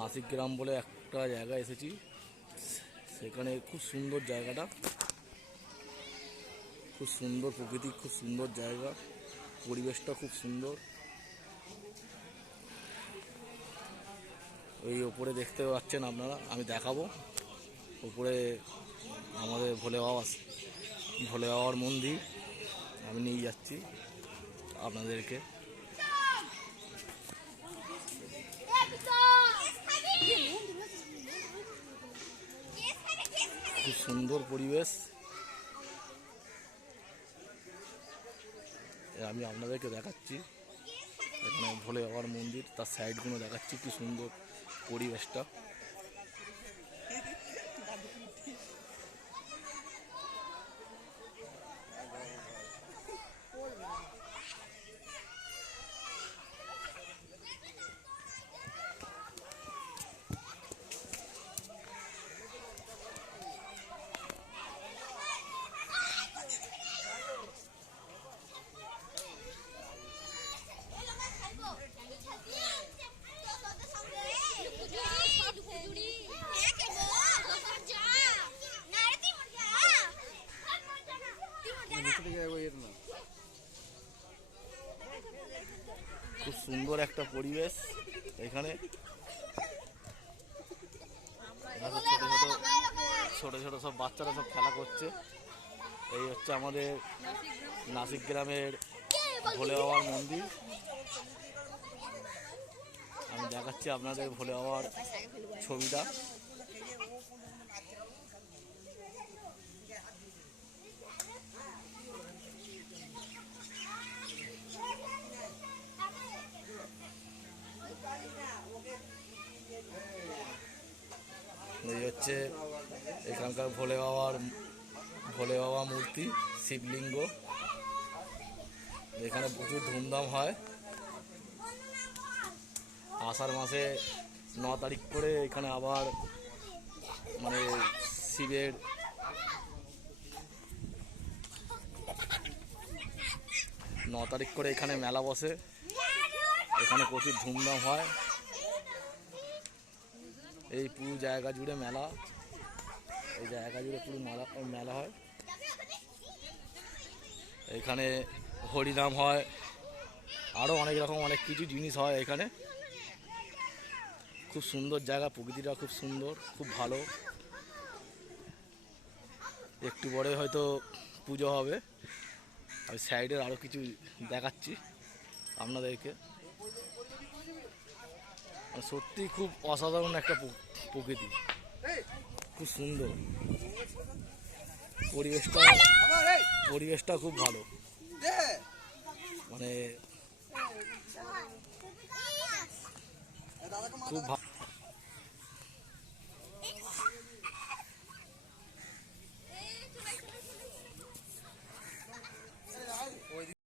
নাসিক গ্রাম বলে একটা জায়গা এসেছি, সেখানে খুব সুন্দর জায়গাটা, খুব সুন্দর প্রকৃতি, খুব সুন্দর জায়গা, পরিবেশটা খুব সুন্দর। ওই ওপরে দেখতে পাচ্ছেন আপনারা, আমি দেখাবো। ওপরে আমাদের ভোলে বাবার মন্দির, আমি নিয়ে যাচ্ছি আপনাদেরকে। খুব সুন্দর পরিবেশ, আমি আপনাদেরকে দেখাচ্ছি। এখানে ভোলে বাবার মন্দির, তার সাইডগুলো দেখাচ্ছি, কি সুন্দর পরিবেশটা। খুব সুন্দর একটা পরিবেশ এখানে। ছোট ছোট সব বাচ্চারা সব খেলা করছে। এই হচ্ছে আমাদের নাসিক গ্রামের ভোলে বাবার মন্দির। আমি দেখাচ্ছি আপনাদের ভোলে বাবার ছবিটা। এই হচ্ছে এখানকার ভোলে বাবা মূর্তি, শিবলিঙ্গ। এখানে প্রচুর ধুমধাম হয়। আষাঢ় মাসে 9 তারিখ করে এখানে আবার মানে শিবের 9 তারিখ করে এখানে মেলা বসে। এখানে প্রচুর ধুমধাম হয়, এই পুরো জায়গা জুড়ে মেলা, এই জায়গা জুড়ে পুরো মেলা হয়। এখানে হরিনাম হয়, আরও অনেক রকম অনেক কিছু জিনিস হয় এখানে। খুব সুন্দর জায়গা, প্রকৃতিটা খুব সুন্দর, খুব ভালো। একটু পরে হয়তো পুজো হবে। আমি সাইডের আরও কিছু দেখাচ্ছি আপনাদেরকে। সত্যি খুব অসাধারণ একটা প্রকৃতি, খুব সুন্দর পরিবেশটা খুব ভালো, মানে খুব ভালো।